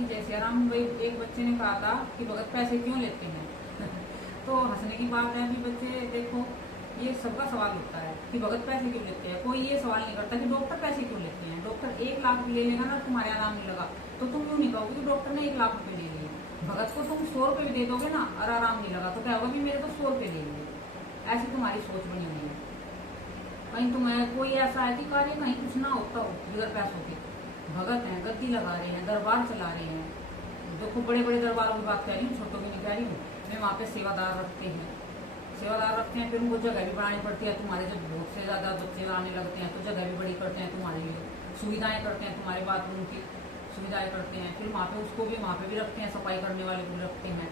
कि जय सिया राम। भाई एक बच्चे ने कहा था कि भगत पैसे क्यों लेते हैं तो हंसने की बात है कि बच्चे देखो, ये सबका सवाल उठता है कि भगत पैसे क्यों लेते हैं। कोई ये सवाल नहीं करता कि डॉक्टर पैसे क्यों लेते हैं। डॉक्टर 1 लाख ले लेगा ना, तुम्हारे आराम नहीं लगा तो तुम क्यों नहीं कहोगे कि डॉक्टर ने 1 लाख रुपए ले लिए। भगत को तुम 100 रुपए भी दे दोगे ना और आराम नहीं लगा तो क्या होगा कि मेरे तो 100 रुपए ले लिए। ऐसी तुम्हारी सोच बनी हुई है। कहीं तुम्हें कोई ऐसा है कि कार्य कहीं कुछ ना होता हो बगैर पैसों के। भगत हैं, गद्दी लगा रहे हैं, दरबार चला रहे हैं। देखो बड़े बड़े दरबारों की बात कह रही हूँ, छोटों की नहीं कह रही हूँ मैं। वहाँ पे सेवादार रखते हैं, सेवादार रखते हैं, फिर उनको जगह भी बढ़ानी पड़ती है। तुम्हारे जब बहुत से ज्यादा बच्चे आने लगते हैं तो जगह भी बड़ी करते हैं तुम्हारे लिए, सुविधाएं करते हैं, तुम्हारे बाथरूम की सुविधाएं करते हैं। फिर वहाँ पे उसको भी वहाँ पे भी रखते हैं, सफाई करने वाले को भी रखते हैं,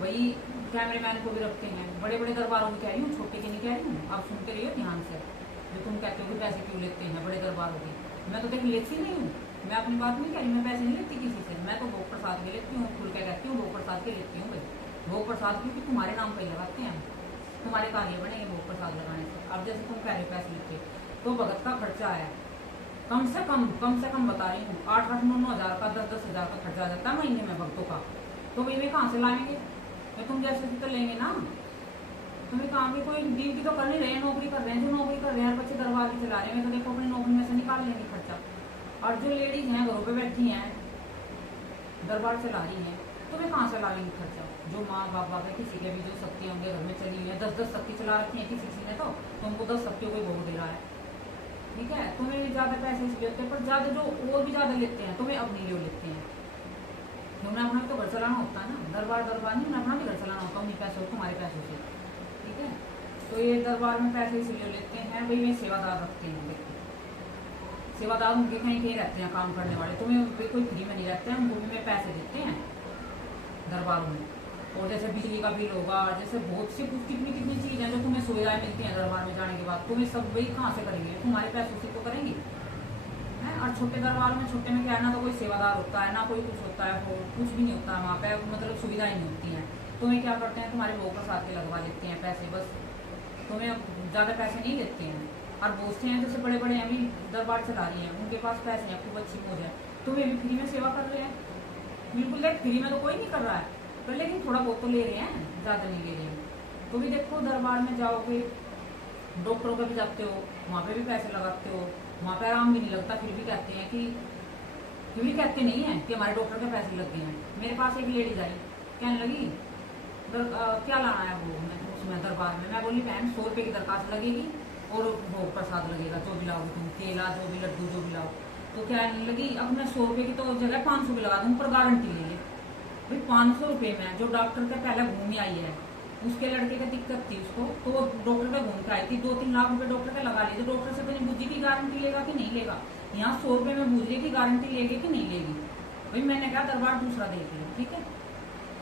वही कैमरेमैन को भी रखते हैं। बड़े बड़े दरबारों की कह रही हूँ, छोटे की नहीं कह रही हूँ। आप सुनते रहिए ध्यान से। जो तुम कहते हो कि पैसे क्यों लेते हैं बड़े दरबारों के, मैं तो देख लेती नहीं हूँ। मैं अपनी बात नहीं कह रही, मैं पैसे नहीं लेती किसी से। मैं तो भोग प्रसाद के लेती हूँ, खुल के कहती हूँ भोग प्रसाद के लेती हूँ भाई। भोग प्रसाद क्योंकि तुम्हारे नाम पे लगाते हैं, तुम्हारे कार्य बनेंगे भोग प्रसाद लगाने से। अब जैसे तुम कह रहे पैसे लेते तो भगत का खर्चा है कम से कम बता रही हूँ 8-8-9 हज़ार का, 10-10 हज़ार का खर्चा आ जाता है महीने में भक्तों का। तो भाई वे कहाँ से लाएंगे। तो तुम जैसे तो लेंगे ना। तुम्हें काम की कोई ड्यूटी तो कर नहीं रहे, नौकरी कर रहे हैं। जो नौकरी कर रहे हैं बच्चे दरबार की चला रहे हैं तो देखो अपनी नौकरी में से निकाल लेंगे खर्चा। और जो लेडीज हैं घरों पे बैठी हैं दरबार चला रही हैं तो वे कहाँ से लाएंगे खर्चा। जो माँ बाप है किसी के भी जो शक्ति होंगे घर में चली हुई है, 10-10 शक्ति चला रखी है किसी ने तो उनको 10 शक्तियों को भोग दे रहा है। ठीक है, तुम्हें भी ज्यादा पैसे इसलिए होते हैं, पर ज्यादा जो और भी ज्यादा लेते हैं तुम्हें अपने लिए लेते हैं। उन्हें अपना तो घर चलाना होता है ना, दरबार नहीं, उन्हें अपना भी घर चलाना होता है उन्हीं पैसों तुम्हारे पैसों से। ठीक है, तो ये दरबार में पैसे इसलिए लेते हैं भाई वे सेवादार रखते हैं। देखो सेवादार उनके कहीं कहीं रहते हैं काम करने वाले, तुम्हें कोई फ्री में नहीं रहते हैं, उनको भी पैसे देते हैं दरबार में। और जैसे बिजली का बिल होगा, जैसे बहुत सी कुछ कितनी कितनी चीज है जो तुम्हें सुविधाएं मिलती हैं दरबार में जाने के बाद, तुम्हें सब वही कहाँ से करेंगे, तुम्हारे पैसों से तो करेंगे है। और छोटे दरबार में, छोटे में क्या है ना तो कोई सेवादार होता है ना कोई कुछ होता है, वो कुछ भी नहीं होता है वहाँ पे, मतलब सुविधाएं नहीं होती हैं। तुम्हें क्या करते हैं तुम्हारे भोग प्रसाद के लगवा लेते हैं पैसे बस, तुम्हें ज्यादा पैसे नहीं लेते हैं। और बहुत से हैं जैसे बड़े बड़े हैं भी दरबार चला रही हैं, उनके पास पैसे हैं, खूब अच्छी मौज है, तुम्हें भी फ्री में सेवा कर रहे हैं। बिल्कुल देख फ्री में तो कोई नहीं कर रहा है, पर लेकिन थोड़ा बहुत तो ले रहे हैं, ज्यादा नहीं ले रहे हैं। तो भी देखो दरबार में जाओगे, डॉक्टरों पे भी जाते हो, वहाँ पे भी पैसे लगाते हो, वहाँ पे आराम भी नहीं लगता, फिर भी कहते हैं कि फिर भी कहते नहीं है कि हमारे डॉक्टर के पैसे लग गए हैं। मेरे पास एक लेडीज आई, कहने लगी क्या लाना है वो उसमें दरबार में। मैं बोली बहन 100 रुपये की दरखास्त लगेगी और भोग प्रसाद लगेगा, जो भी लाओ तुम, केला जो भी, लड्डू जो भी लाओ। तो कहने लगी अब मैं 100 रुपये की तो जगह 500 की लगा दूँ, पर गारंटी ले भाई 500 रुपये में। जो डॉक्टर के पहले घूम आई है, उसके लड़के की दिक्कत थी उसको, तो वो डॉक्टर पे घूम के आई थी, 2-3 लाख रुपए डॉक्टर के लगा लिए। तो डॉक्टर से अपनी बुद्धि की गारंटी लेगा कि नहीं लेगा। यहाँ 100 रुपये में बूझ की गारंटी लेगी कि नहीं लेगी। भाई मैंने कहा दरबार दूसरा देख लिया, ठीक है,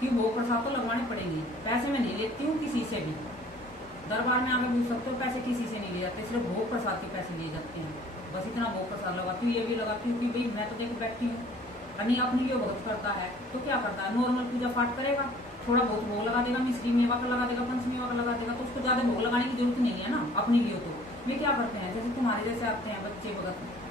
कि भोग प्रसाद तो लगवाने पड़ेंगे, पैसे में नहीं लेती हूँ किसी से भी। दरबार में आकर पूछ सकते हो, पैसे किसी से नहीं ले जाते, सिर्फ भोग प्रसाद के पैसे लिए जाते हैं। बस इतना भोग प्रसाद लगाती हूँ, ये भी लगाती हूँ कि भाई मैं तो देखो बैठती हूँ, नहीं अपनी लिए भगत करता है तो क्या करता है, नॉर्मल पूजा पाठ करेगा, थोड़ा बहुत भोग लगा देगा, मिश्री मेवा का लगा देगा, पंचमेवा का लगा देगा, तो उसको ज्यादा भोग लगाने की जरूरत नहीं है ना अपनी लिए। तो वे क्या करते हैं, जैसे तुम्हारे जैसे आते हैं बच्चे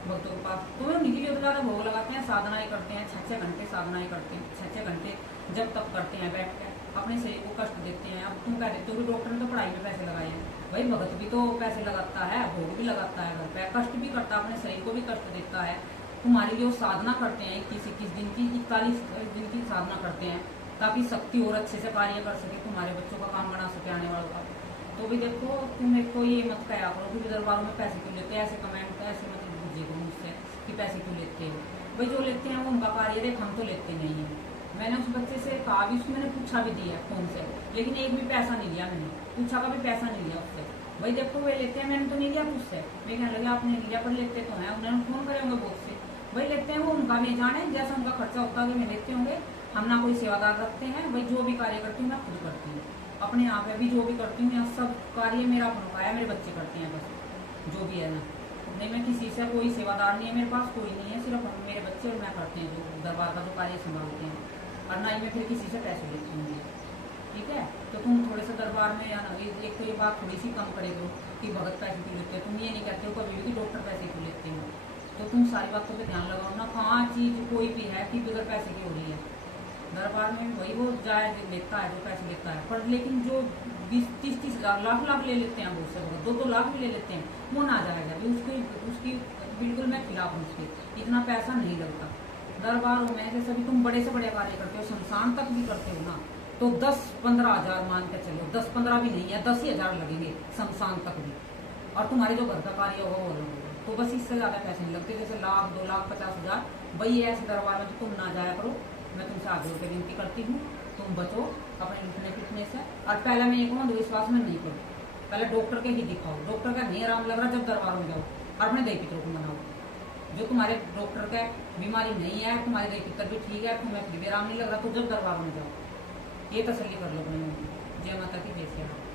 भक्तों के पास, तो वे उन्हीं के लिए तो ज्यादा भोग लगाते हैं, साधनाएं करते हैं, 6-6 घंटे साधनाएं करते हैं, 6-6 घंटे जब तक करते हैं बैठ कर, अपने शरीर को कष्ट देते हैं। अब तुम कह देते हो कि डॉक्टर ने तो पढ़ाई में पैसे लगाए हैं, भाई भगत भी तो पैसे लगाता है, भोग भी लगाता है, घर पे कष्ट भी करता है, अपने शरीर को भी कष्ट देता है। तुम्हारे लिए वो साधना करते हैं, 21-21 दिन की, 41 दिन की साधना करते हैं, ताकि शक्ति और अच्छे से कार्य कर सके, तुम्हारे बच्चों का काम बना सके आने वालों का। तो भी देखो तुम एक को ये मत कहा करो कि दरबारों में पैसे क्यों लेते हैं, ऐसे कमेंट ऐसे मत पूछिएगा मुझसे कि पैसे क्यों लेते हो। भाई जो लेते हैं वो उनका कार्य, देख हम तो लेते नहीं है। मैंने उस बच्चे से कहा भी, उसको मैंने पूछा भी दिया फोन से, लेकिन एक भी पैसा नहीं लिया, मैंने पूछा का भी पैसा नहीं लिया उससे। भाई देखो वे लेते हैं, मैंने तो नहीं लिया तुझसे, मैं कहने लगा आपने लिया, पर लेते तो है, उन्होंने फोन करे होंगे बहुत से, भाई लेते हैं वो उनका भी जाने, जैसा उनका खर्चा होता है मैं लेते होंगे। हम ना कोई सेवादार रखते हैं, भाई जो भी कार्य करती हूँ मैं खुद करती हूँ, अपने यहाँ पे भी जो भी करती हूँ, यहाँ सब कार्य मेरा अपना का है, मेरे बच्चे करते हैं बस जो भी है ना। नहीं मैं किसी से, कोई सेवादार नहीं है मेरे पास, कोई नहीं है, सिर्फ हम मेरे बच्चे और मैं करते हैं जो दरबार का जो कार्य संभालते हैं, और ना ही मैं फिर किसी से पैसे लेती हूँ। ठीक है, तो तुम थोड़े से दरबार में या ना एक तो ये बात थोड़ी सी कम करे दो कि भगत पैसे क्यों लेते हो। तुम ये नहीं कहते हो कभी भी डॉक्टर पैसे क्यों लेते हो, तो तुम सारी बातों पे ध्यान लगाओ ना। कहाँ चीज कोई भी है कि बगैर पैसे की हो रही है। दरबार में वही वो जाए लेता है जो पैसे लेता है, पर लेकिन जो 20-30 हजार लाख ले लेते हैं, वो उससे 2-2 लाख भी ले लेते हैं, वो ना जाएगा भी उसकी बिल्कुल मैं खिलाफ हूँ उसके। इतना पैसा नहीं लगता दरबारों में। जैसे भी तुम बड़े से बड़े कार्य करते हो, शमशान तक भी करते हो ना, तो 10-15 हजार मान के चलो, 10-15 भी नहीं है, 10 ही हजार लगेंगे शमशान तक भी। और तुम्हारे जो घर का कार्य होगा वो अलग होगा, तो बस इससे ज्यादा पैसे नहीं लगते। जैसे 1,00,000-2,50,000 वही है। ऐसे दरबार में तो तुम ना जाया करो। मैं तुमसे आगे होकर विनती करती हूँ, तुम बचो अपने लिखने पिटने से। और पहले मैं एक अंधविश्वास में नहीं करूँ, पहले डॉक्टर के ही दिखाओ। डॉक्टर का नहीं आराम लग रहा, जब दरबार में जाओ और अपने देवी पितरों को मनाओ। जो तुम्हारे डॉक्टर का बीमारी नहीं है, तुम्हारे देवी पितर भी ठीक है, तुम्हें फिर भी आराम नहीं लग रहा, तो जब दरबार में जाओ, ये तसल्ली कर लो अपने। जय माता की, जय श्री राम।